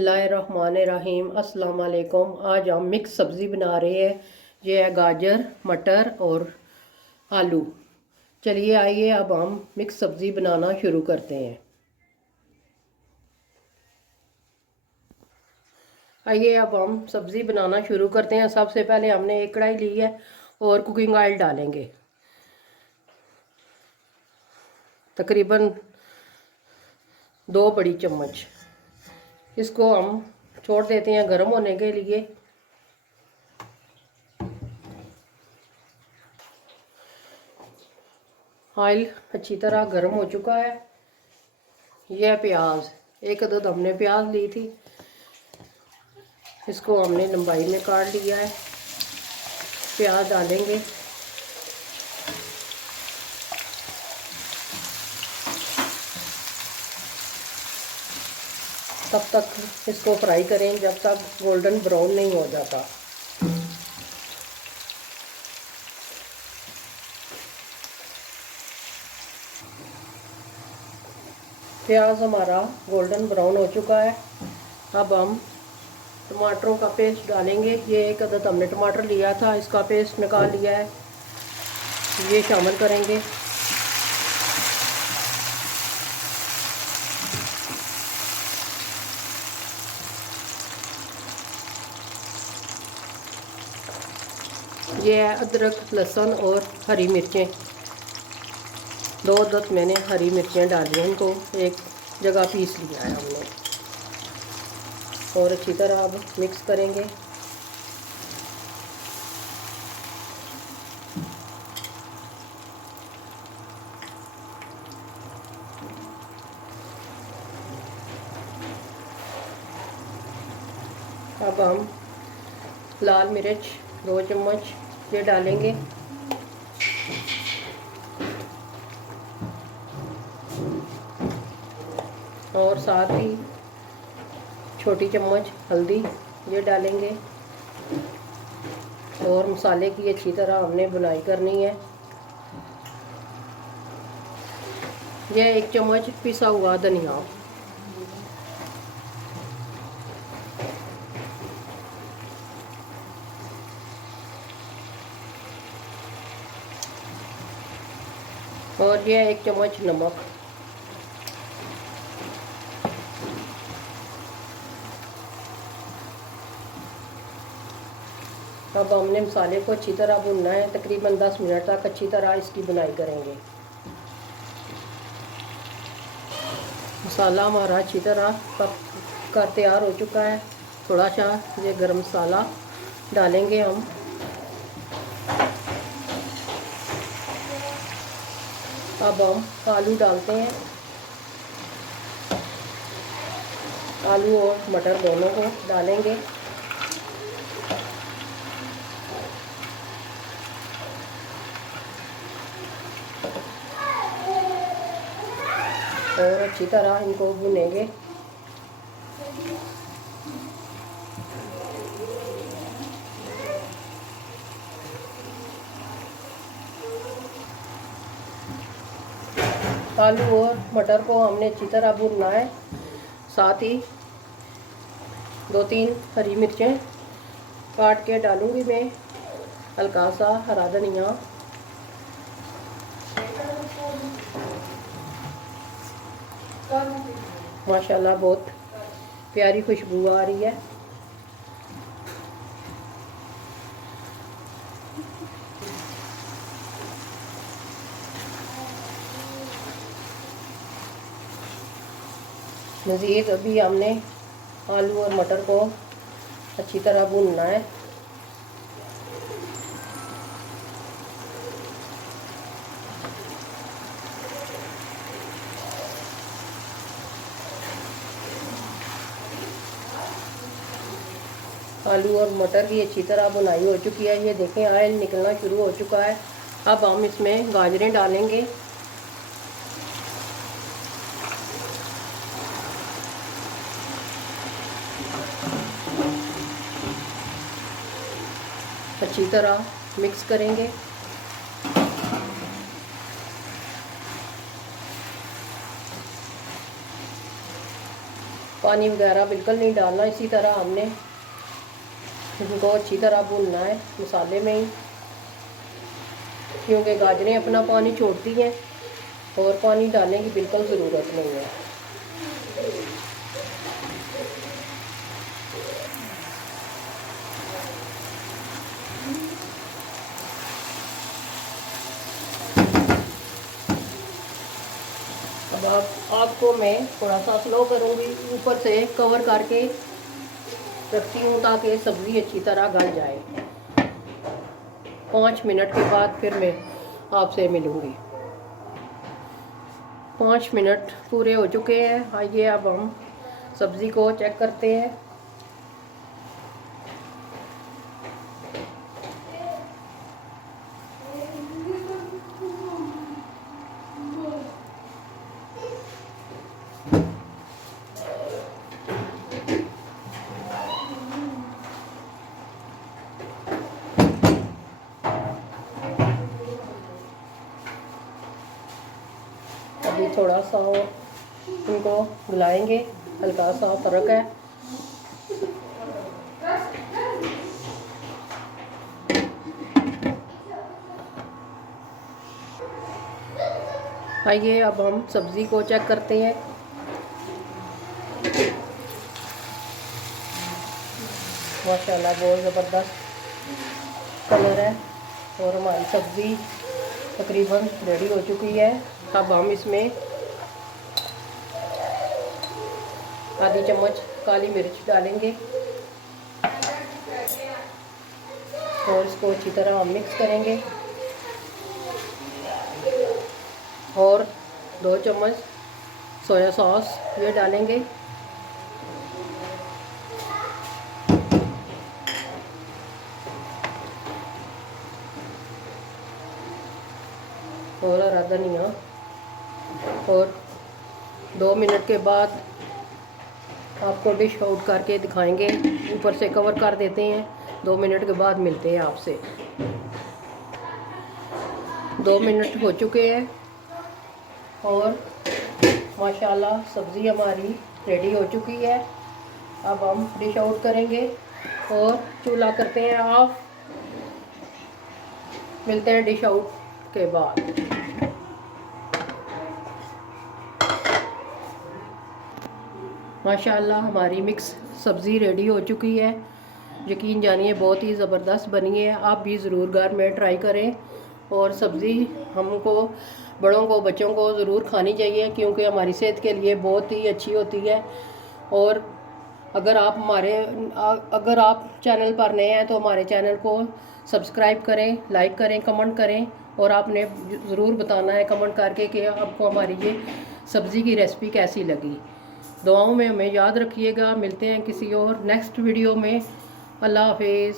बिस्मिल्लाहिर्रहमानिर्रहीम। अस्सलाम वालेकुम। आज हम मिक्स सब्ज़ी बना रहे हैं। ये है गाजर, मटर और आलू। चलिए आइए अब हम मिक्स सब्ज़ी बनाना शुरू करते हैं। आइए अब हम सब्ज़ी बनाना शुरू करते हैं। सबसे पहले हमने एक कढ़ाई ली है और कुकिंग ऑयल डालेंगे, तकरीबन 2 बड़ी चम्मच। इसको हम छोड़ देते हैं गर्म होने के लिए। ऑयल अच्छी तरह गर्म हो चुका है। यह प्याज, एक अदद हमने प्याज ली थी, इसको हमने लंबाई में काट लिया है। प्याज डालेंगे, तब तक इसको फ्राई करें जब तक गोल्डन ब्राउन नहीं हो जाता। प्याज हमारा गोल्डन ब्राउन हो चुका है। अब हम टमाटरों का पेस्ट डालेंगे। ये एक अदद हमने टमाटर लिया था, इसका पेस्ट निकाल लिया है, ये शामिल करेंगे। ये है अदरक, लहसुन और हरी मिर्चें। 2 अदद मैंने हरी मिर्चें डाली हैं, इनको एक जगह पीस लिया है हमने और अच्छी तरह अब मिक्स करेंगे। अब हम लाल मिर्च 2 चम्मच ये डालेंगे, और साथ ही छोटी चम्मच हल्दी ये डालेंगे। और मसाले की अच्छी तरह हमने बुनाई करनी है। यह 1 चम्मच पिसा हुआ धनिया, और यह 1 चम्मच नमक। अब हमने मसाले को अच्छी तरह भुनना है, तकरीबन 10 मिनट तक अच्छी तरह इसकी बुनाई करेंगे। मसाला हमारा अच्छी तरह पक कर तैयार हो चुका है। थोड़ा सा ये गरम मसाला डालेंगे हम। अब हम आलू डालते हैं, आलू और मटर दोनों को डालेंगे। और अच्छी तरह इनको भुनेंगे। आलू और मटर को हमने अच्छी तरह भुनना है। साथ ही 2-3 हरी मिर्चें काट के डालूंगी मैं, हल्का सा हरा धनिया, माशाल्लाह बहुत प्यारी खुशबू आ रही है। मज़ीद अभी हमने आलू और मटर को अच्छी तरह भूनना है। आलू और मटर की अच्छी तरह बुनाई हो चुकी है। ये देखें ऑयल निकलना शुरू हो चुका है। अब हम इसमें गाजरें डालेंगे। अच्छी तरह मिक्स करेंगे। पानी वगैरह बिल्कुल नहीं डालना। इसी तरह हमने इनको अच्छी तरह भूनना है मसाले में ही, क्योंकि गाजरें अपना पानी छोड़ती हैं और पानी डालने की बिल्कुल ज़रूरत नहीं है। अब आपको मैं थोड़ा सा स्लो करूँगी, ऊपर से कवर करके रखती हूँ ताकि सब्ज़ी अच्छी तरह गल जाए। 5 मिनट के बाद फिर मैं आपसे मिलूँगी। 5 मिनट पूरे हो चुके हैं। आइए अब हम सब्ज़ी को चेक करते हैं। अभी थोड़ा सा इनको मिलाएंगे, हल्का सा फ़र्क है। आइए अब हम सब्ज़ी को चेक करते हैं। माशाल्लाह बहुत ज़बरदस्त कलर है और हमारी सब्ज़ी तकरीबन रेडी हो चुकी है। अब हम इसमें आधी चम्मच काली मिर्च डालेंगे और इसको अच्छी तरह हम मिक्स करेंगे और 2 चम्मच सोया सॉस ये डालेंगे और हरा धनिया, और 2 मिनट के बाद आपको डिश आउट करके दिखाएंगे। ऊपर से कवर कर देते हैं। 2 मिनट के बाद मिलते हैं आपसे। 2 मिनट हो चुके हैं और माशाल्लाह सब्ज़ी हमारी रेडी हो चुकी है। अब हम डिश आउट करेंगे और चूल्हा करते हैं ऑफ। मिलते हैं डिश आउट के बाद। माशाल्लाह हमारी मिक्स सब्ज़ी रेडी हो चुकी है। यकीन जानिए बहुत ही ज़बरदस्त बनी है। आप भी ज़रूर घर में ट्राई करें। और सब्ज़ी हमको, बड़ों को, बच्चों को ज़रूर खानी चाहिए क्योंकि हमारी सेहत के लिए बहुत ही अच्छी होती है। और अगर आप चैनल पर नए हैं तो हमारे चैनल को सब्सक्राइब करें, लाइक करें, कमेंट करें और आपने ज़रूर बताना है कमेंट करके कि आपको हमारी ये सब्ज़ी की रेसिपी कैसी लगी। दुआओं में हमें याद रखिएगा। मिलते हैं किसी और नेक्स्ट वीडियो में। अल्लाह हाफिज़।